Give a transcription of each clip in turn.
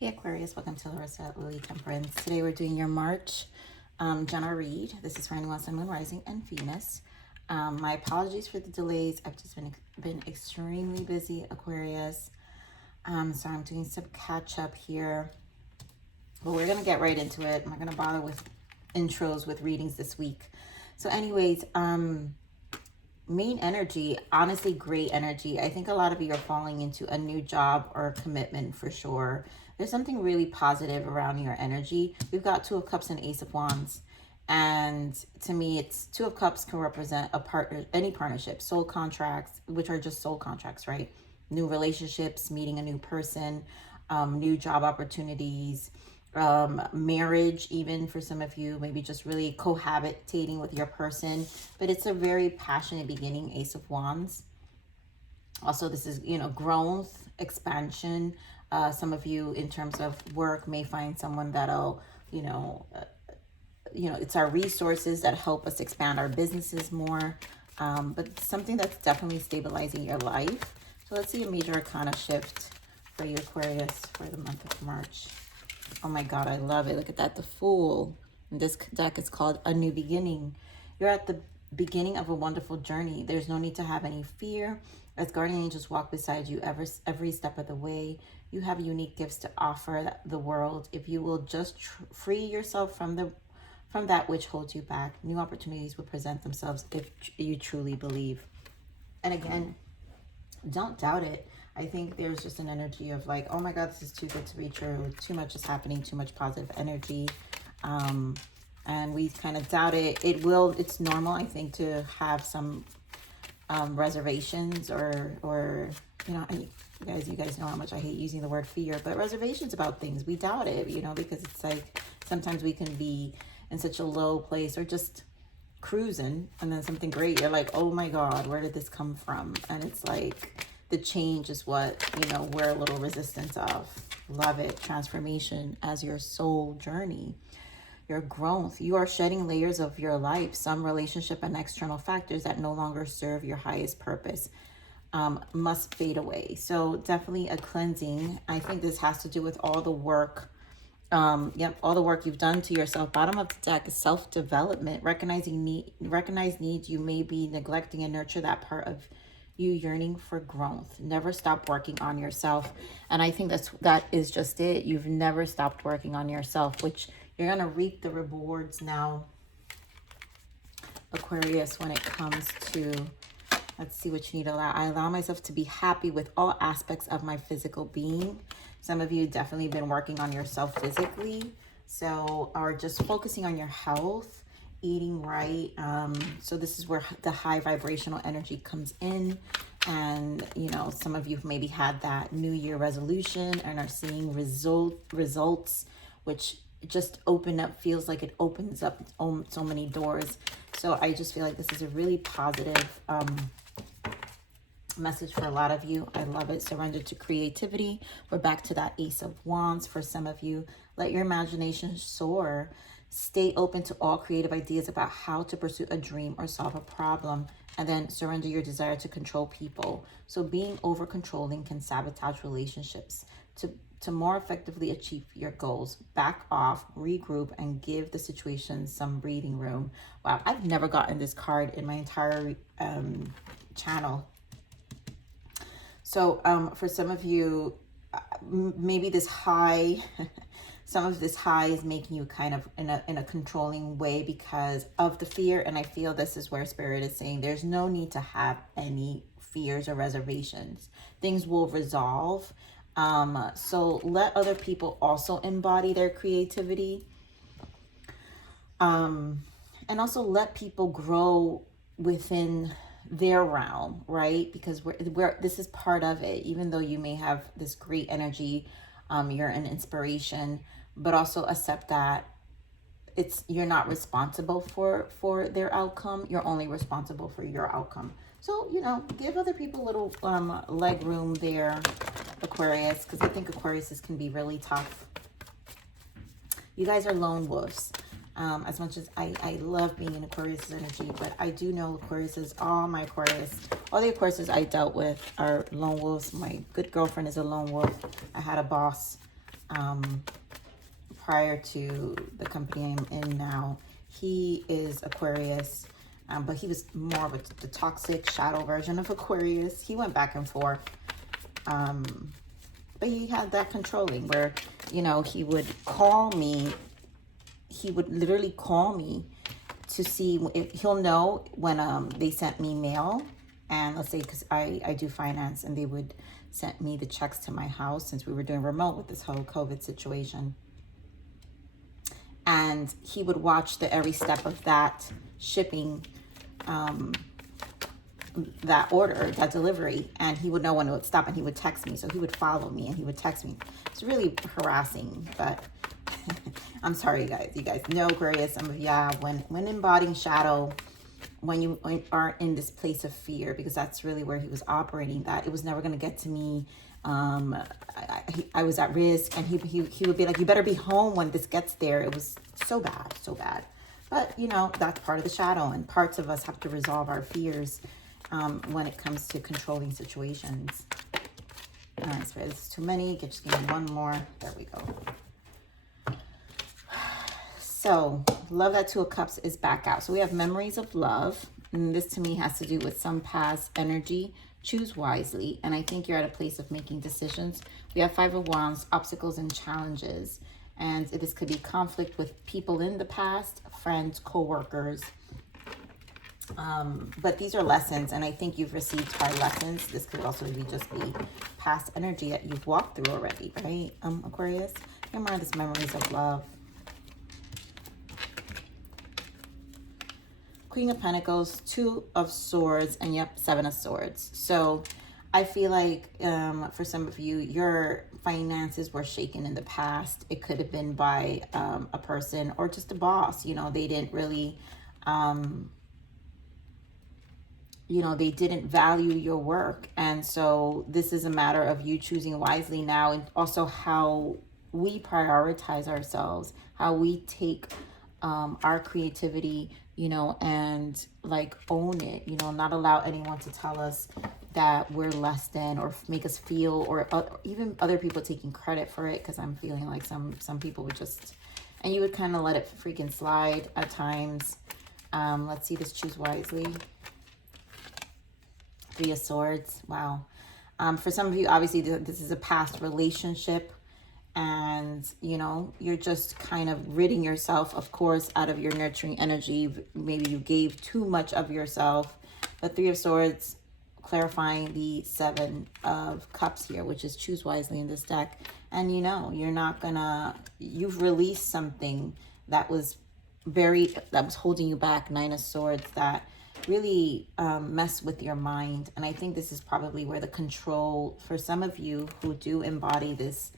Hey Aquarius, welcome to Larissa Lily Temperance. Today we're doing your March general read. This is for anyone, Sun, Moon, Rising, and Venus. My apologies for the delays. I've just been extremely busy, Aquarius. So I'm doing some catch up here. But we're gonna get right into it. I'm not gonna bother with intros with readings this week. So, anyways, main energy, honestly, great energy. I think a lot of you are falling into a new job or commitment for sure. There's something really positive around your energy. We've got Two of Cups and Ace of Wands. And to me, it's Two of Cups can represent a partner, any partnership, soul contracts, which are just soul contracts, right? New relationships, meeting a new person, new job opportunities, marriage, even for some of you, maybe just really cohabitating with your person. But it's a very passionate beginning, Ace of Wands. Also, this is, growth, expansion. Some of you in terms of work may find someone that'll, it's our resources that help us expand our businesses more. But something that's definitely stabilizing your life. So let's see a major arcana shift for you, Aquarius, for the month of March. Oh my God, I love it. Look at that, the Fool. And this deck is called A New Beginning. You're at the beginning of a wonderful journey. There's no need to have any fear, as guardian angels walk beside you every step of the way. You have unique gifts to offer the world. If you will just free yourself from that which holds you back, new opportunities will present themselves if you truly believe. And again, don't doubt it. I think there's just an energy of like, oh my God, this is too good to be true. Too much is happening, too much positive energy. And we kind of doubt it. It's normal, I think, to have some reservations or you guys know how much I hate using the word fear, but reservations about things. We doubt it, because it's like sometimes we can be in such a low place or just cruising, and then something great, you're like, oh my God, where did this come from? And it's like the change is what we're a little resistant of. Love it. Transformation as your soul journey, your growth. You are shedding layers of your life, some relationship and external factors that no longer serve your highest purpose must fade away. So definitely a cleansing. I think this has to do with all the work all the work you've done to yourself. Bottom of the deck is self-development. Recognize needs you may be neglecting, and nurture that part of you yearning for growth. Never stop working on yourself. And I think that is just it. You've never stopped working on yourself, which you're going to reap the rewards now, Aquarius, when it comes to, let's see what you need to allow. I allow myself to be happy with all aspects of my physical being. Some of you definitely been working on yourself physically, so are just focusing on your health, eating right. So this is where the high vibrational energy comes in. And, some of you have maybe had that New Year resolution and are seeing results, which just feels like it opens up so many doors. So I just feel like this is a really positive message for a lot of you. I love it. Surrender to creativity. We're back to that Ace of Wands for some of you. Let your imagination soar. Stay open to all creative ideas about how to pursue a dream or solve a problem. And then surrender your desire to control people. So being over controlling can sabotage relationships. To more effectively achieve your goals, back off, regroup, and give the situation some breathing room. Wow, I've never gotten this card in my entire channel. So for some of you, maybe this high, some of this high is making you kind of in a controlling way because of the fear. And I feel this is where Spirit is saying there's no need to have any fears or reservations. Things will resolve. So let other people also embody their creativity. And also let people grow within their realm, right? Because this is part of it. Even though you may have this great energy, you're an inspiration, but also accept that you're not responsible for their outcome. You're only responsible for your outcome. So, give other people a little leg room there, Aquarius, because I think Aquariuses can be really tough. You guys are lone wolves. As much as I love being in Aquarius energy, but I do know Aquariuses, all the Aquariuses I dealt with are lone wolves. My good girlfriend is a lone wolf. I had a boss prior to the company I'm in now. He is Aquarius, but he was more of the toxic shadow version of Aquarius. He went back and forth. But he had that controlling where, you know, he would call me. He would literally call me to see if he'll know when they sent me mail. And let's say, because I do finance, and they would send me the checks to my house since we were doing remote with this whole COVID situation. And he would watch every step of that shipping, that order, that delivery, and he would know when it would stop, and he would text me. So he would follow me and he would text me. It's really harassing, but I'm sorry, you guys know Aquarius, some of y'all, when embodying shadow, when you are in this place of fear, because that's really where he was operating, that it was never going to get to me. I was at risk, and he would be like, you better be home when this gets there. It was so bad, so bad. But, you know, that's part of the shadow, and parts of us have to resolve our fears when it comes to controlling situations. All right, so this is too many. Just give me one more. There we go. So, love at Two of Cups is back out. So we have memories of love. And this to me has to do with some past energy. Choose wisely. And I think you're at a place of making decisions. We have Five of Wands, obstacles and challenges. And this could be conflict with people in the past, friends, co-workers. But these are lessons, and I think you've received hard lessons. This could also just be past energy that you've walked through already, right, Aquarius? Here are these memories of love. Queen of Pentacles, Two of Swords, and yep, Seven of Swords. So I feel like for some of you, your finances were shaken in the past. It could have been by a person or just a boss. You know, they didn't really... you know, they didn't value your work. And so this is a matter of you choosing wisely now, and also how we prioritize ourselves, how we take our creativity, you know, and like own it, you know, not allow anyone to tell us that we're less than, or make us feel, or even other people taking credit for it. Because I'm feeling like some people would just, and you would kind of let it freaking slide at times. Let's see this, choose wisely. Three of Swords. Wow. For some of you, obviously, this is a past relationship, and, you know, you're just kind of ridding yourself, of course, out of your nurturing energy. Maybe you gave too much of yourself. But Three of Swords, clarifying the Seven of Cups here, which is choose wisely in this deck. And, you know, you're not gonna, you've released something that was that was holding you back. Nine of Swords, that really mess with your mind. And I think this is probably where the control, for some of you who do embody this,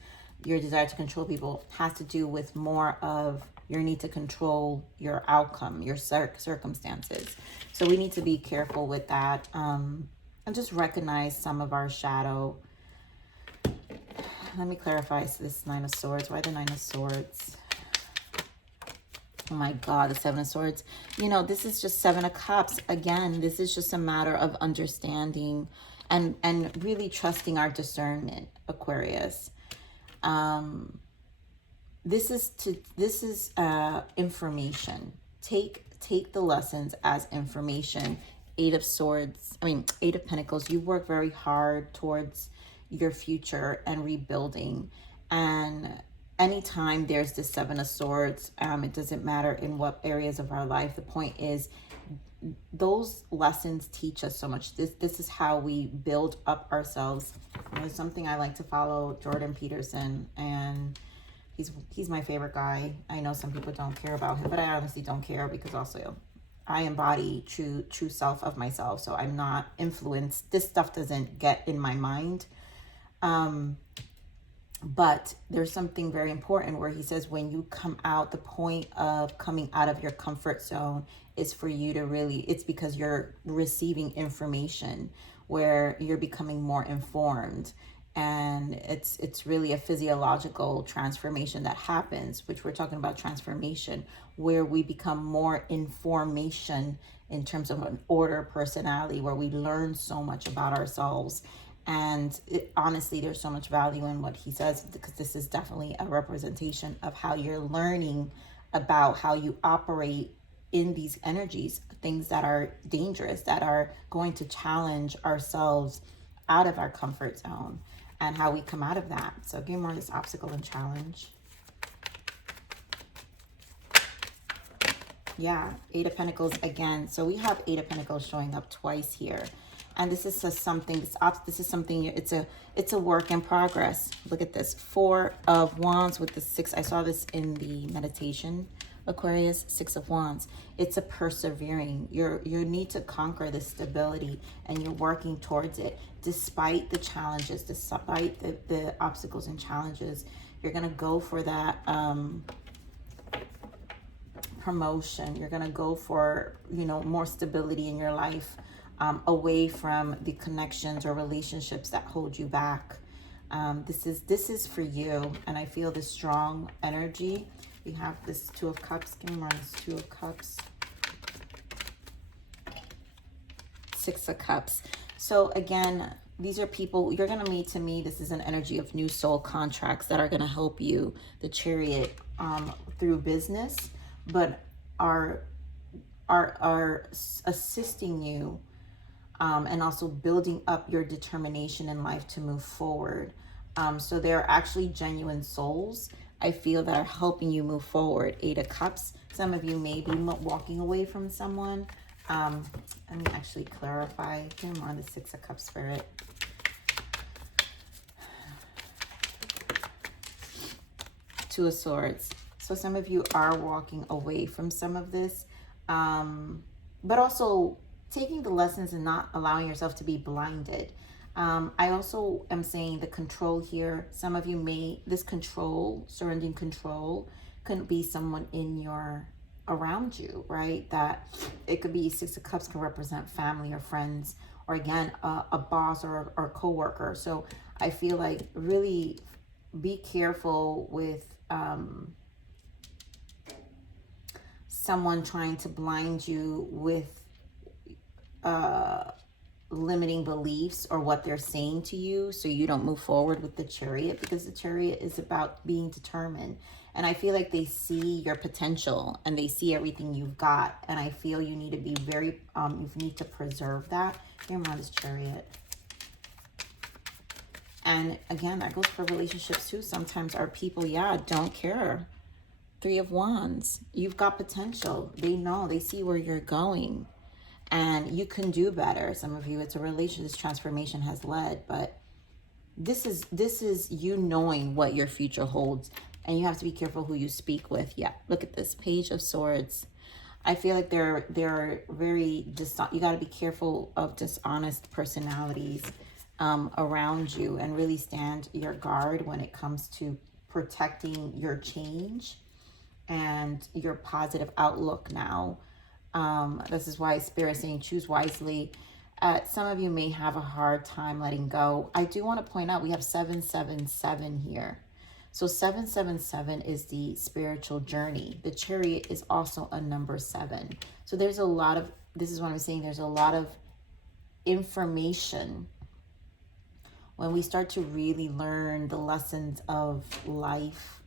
your desire to control people, has to do with more of your need to control your outcome, your circumstances. So we need to be careful with that, and just recognize some of our shadow. Let me clarify this Nine of Swords. Why the Nine of Swords? Oh my God, the Seven of Swords. You know, this is just Seven of Cups. Again, this is just a matter of understanding and really trusting our discernment, Aquarius. This is information. Take the lessons as information. Eight of Swords, Eight of Pentacles. You work very hard towards your future and rebuilding. And anytime there's the Seven of Swords, it doesn't matter in what areas of our life. The point is, those lessons teach us so much. This is how we build up ourselves. There's something I like to follow, Jordan Peterson, and he's my favorite guy. I know some people don't care about him, but I honestly don't care, because also I embody true self of myself. So I'm not influenced. This stuff doesn't get in my mind. But there's something very important where he says, when you come out, the point of coming out of your comfort zone is for you to really, it's because you're receiving information where you're becoming more informed. And it's really a physiological transformation that happens, which we're talking about transformation, where we become more information in terms of an order personality, where we learn so much about ourselves. And honestly, there's so much value in what he says, because this is definitely a representation of how you're learning about how you operate in these energies, things that are dangerous, that are going to challenge ourselves out of our comfort zone, and how we come out of that. So give me more of this obstacle and challenge. Yeah, Eight of Pentacles again. So we have Eight of Pentacles showing up twice here. And this is something, this is something, it's a work in progress. Look at this, Four of Wands with the Six. I saw this in the meditation, Aquarius, Six of Wands. It's a persevering. You need to conquer this stability, and you're working towards it. Despite the challenges, despite the obstacles and challenges, you're going to go for that promotion. You're going to go for, more stability in your life. Away from the connections or relationships that hold you back. This is for you, and I feel this strong energy. We have this Two of Cups. Give me more this Two of Cups. Six of Cups. So again, these are people you're going to meet. To me, this is an energy of new soul contracts that are going to help you, the Chariot, through business, but are assisting you. And also building up your determination in life to move forward. So they're actually genuine souls, I feel, that are helping you move forward. Eight of Cups. Some of you may be walking away from someone. Let me actually clarify. Give me on the Six of Cups, Spirit. Two of Swords. So some of you are walking away from some of this, but also taking the lessons and not allowing yourself to be blinded. I also am saying the control here. Some of you this control, surrendering control, can be someone around you, right? That it could be Six of Cups can represent family or friends, or again, a boss or a coworker. So I feel like really be careful with someone trying to blind you with limiting beliefs or what they're saying to you, so you don't move forward with the Chariot, because the Chariot is about being determined. And I feel like they see your potential and they see everything you've got, and I feel you need to be very you need to preserve that. Here on this Chariot. And again, that goes for relationships too. Sometimes our people, don't care. Three of Wands. You've got potential. They know, they see where you're going. And you can do better. Some of you, it's a relationship this transformation has led, but this is you knowing what your future holds, and you have to be careful who you speak with. Yeah, look at this Page of Swords. I feel like they're very you got to be careful of dishonest personalities around you, and really stand your guard when it comes to protecting your change and your positive outlook now. This is why Spirit is saying choose wisely. Some of you may have a hard time letting go. I do want to point out we have 777 here. So 777 is the spiritual journey. The Chariot is also a number 7. So there's a lot of, this is what I'm saying, there's a lot of information when we start to really learn the lessons of life.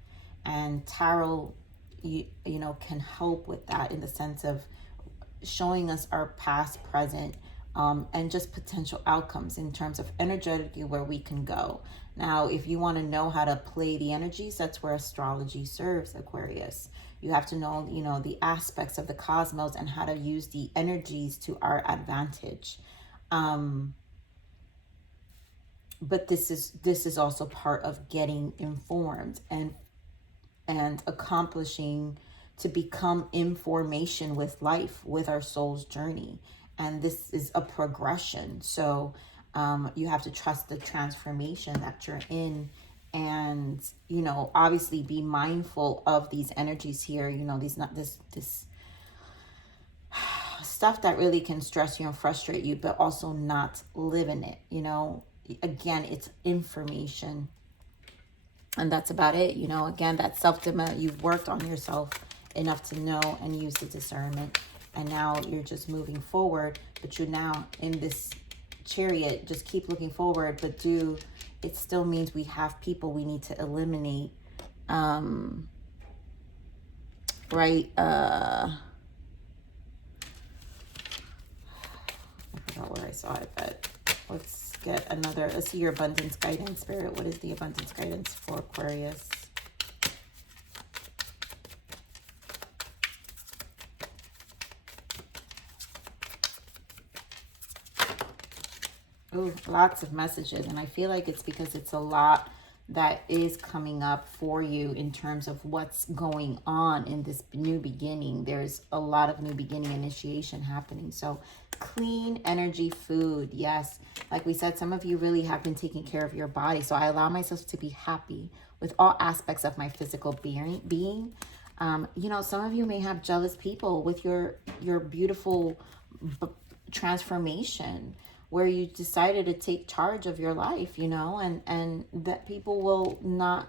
And tarot, you know, can help with that, in the sense of showing us our past, present, and just potential outcomes in terms of energetically where we can go. Now, if you want to know how to play the energies, that's where astrology serves, Aquarius. You have to know, you know, the aspects of the cosmos and how to use the energies to our advantage. But this is also part of getting informed and accomplishing to become information with life, with our soul's journey. And this is a progression. So you have to trust the transformation that you're in, and, you know, obviously be mindful of these energies here. You know, this stuff that really can stress you and frustrate you, but also not live in it. You know, again, it's information. And that's about it. You know, again, that self-development, you've worked on yourself enough to know and use the discernment. And now you're just moving forward, but you're now in this Chariot, just keep looking forward, but it still means we have people we need to eliminate. Right? I forgot where I saw it, but let's get another. Let's see your abundance guidance, Spirit. What is the abundance guidance for Aquarius? Ooh, lots of messages, and I feel like it's because it's a lot that is coming up for you in terms of what's going on in this new beginning. There's a lot of new beginning initiation happening. So clean energy food. Yes. Like we said, some of you really have been taking care of your body. So I allow myself to be happy with all aspects of my physical being. You know, some of you may have jealous people with your beautiful transformation, where you decided to take charge of your life, you know, and that people will not,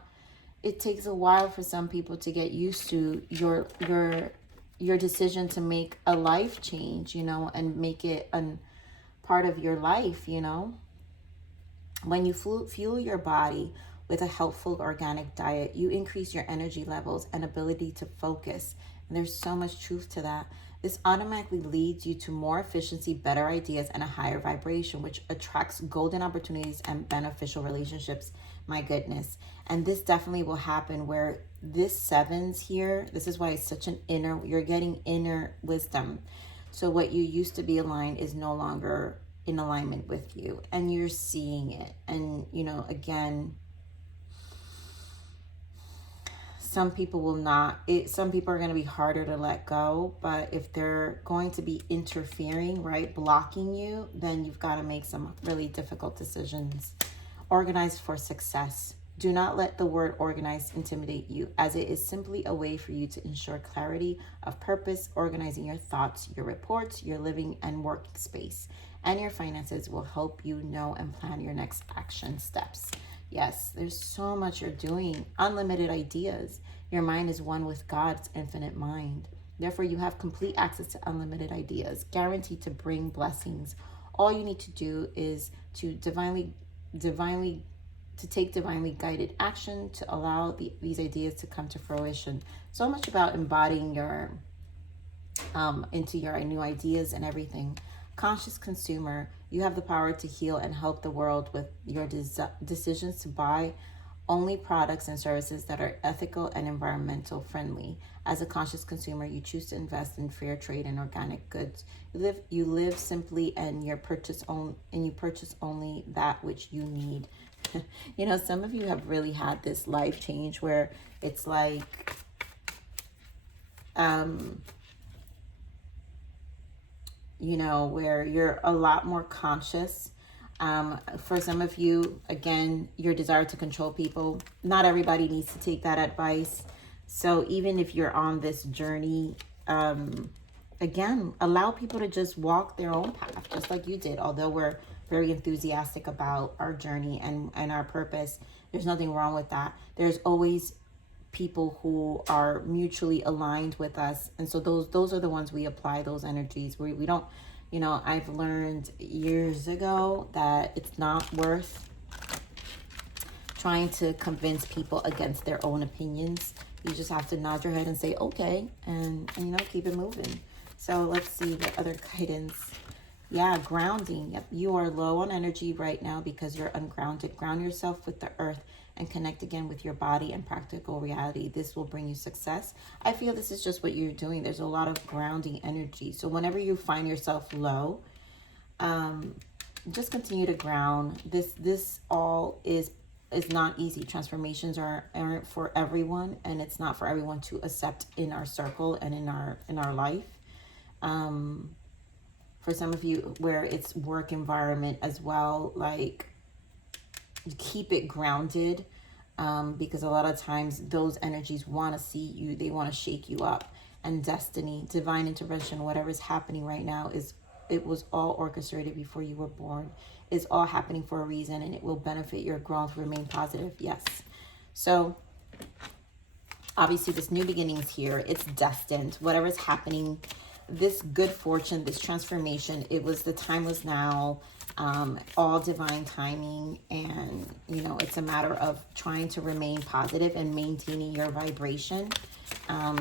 it takes a while for some people to get used to your decision to make a life change, you know, and make it a part of your life, you know. When you fuel your body with a healthful organic diet, you increase your energy levels and ability to focus. And there's so much truth to that. This automatically leads you to more efficiency, better ideas, and a higher vibration, which attracts golden opportunities and beneficial relationships. My goodness. And this definitely will happen where this sevens here, this is why it's such an you're getting inner wisdom. So what you used to be aligned is no longer in alignment with you, and you're seeing it. And, you know, again, some people will not, some people are going to be harder to let go, but if they're going to be interfering, right, blocking you, then you've got to make some really difficult decisions. Organize for success. Do not let the word organize intimidate you, as it is simply a way for you to ensure clarity of purpose. Organizing your thoughts, your reports, your living and work space, and your finances will help you know and plan your next action steps. Yes, there's so much you're doing. Unlimited ideas. Your mind is one with God's infinite mind. Therefore, you have complete access to unlimited ideas, guaranteed to bring blessings. All you need to do is to take divinely guided action to allow these ideas to come to fruition. So much about embodying your into your new ideas and everything. Conscious consumer, you have the power to heal and help the world with your decisions to buy only products and services that are ethical and environmental friendly. As a conscious consumer, you choose to invest in fair trade and organic goods. You live simply, and you purchase only that which you need. You know, some of you have really had this life change where it's like, you know, where you're a lot more conscious. For some of you, again, your desire to control people. Not everybody needs to take that advice. So even if you're on this journey, again, allow people to just walk their own path, just like you did. Although we're very enthusiastic about our journey and our purpose, there's nothing wrong with that. There's always people who are mutually aligned with us, and so those are the ones we apply those energies. We don't, you know, I've learned years ago that it's not worth trying to convince people against their own opinions. You just have to nod your head and say okay, and you know, keep it moving. So let's see the other guidance. Yeah, grounding. Yep, you are low on energy right now because you're ungrounded. Ground yourself with the earth and connect again with your body and practical reality. This will bring you success. I feel this is just what you're doing. There's a lot of grounding energy. So whenever you find yourself low, just continue to ground. This all is not easy. Transformations aren't for everyone, and it's not for everyone to accept in our circle and in our life. For some of you where it's work environment as well, like, keep it grounded, because a lot of times those energies want to see you, they want to shake you up. And destiny, divine intervention, whatever is happening right now, it was all orchestrated before you were born. It's all happening for a reason, and it will benefit your growth. Remain positive. Yes. So obviously this new beginning is here. It's destined. Whatever's happening this good fortune, this transformation, the time was now, all divine timing. And, you know, it's a matter of trying to remain positive and maintaining your vibration.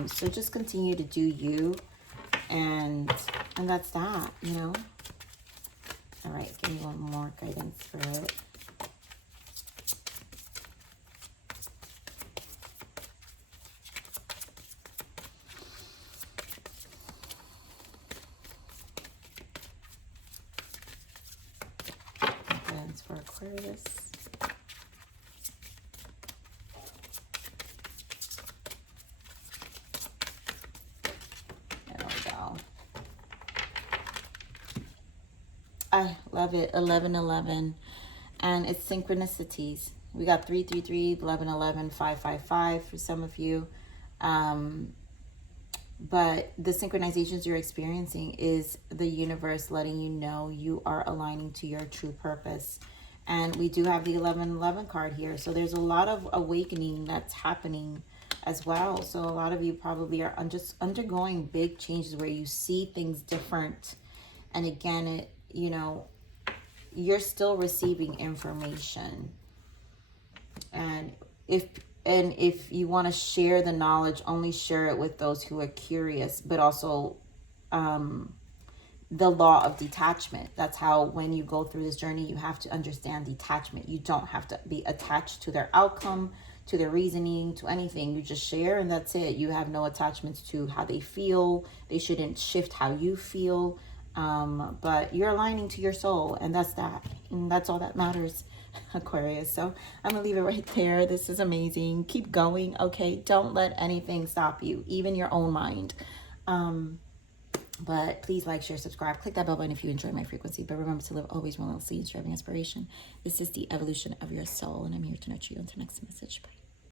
So just continue to do you. And that's that, you know. All right, give me one more guidance for it. Guidance for Aquarius. I love it. 1111. And it's synchronicities. We got 333, 1111, 555 for some of you. But the synchronizations you're experiencing is the universe letting you know you are aligning to your true purpose. And we do have the 1111 card here. So there's a lot of awakening that's happening as well. So a lot of you probably are just undergoing big changes where you see things different. And again, you know, you're still receiving information. And if you want to share the knowledge, only share it with those who are curious, but also the law of detachment. That's how when you go through this journey, you have to understand detachment. You don't have to be attached to their outcome, to their reasoning, to anything. You just share and that's it. You have no attachments to how they feel. They shouldn't shift how you feel. But you're aligning to your soul, and that's that. And that's all that matters, Aquarius. So I'm gonna leave it right there. This is amazing. Keep going, okay? Don't let anything stop you, even your own mind. But please like, share, subscribe. Click that bell button if you enjoy my frequency. But remember to live always relentlessly in striving inspiration. This is the evolution of your soul, and I'm here to nurture you. Until next message. Bye.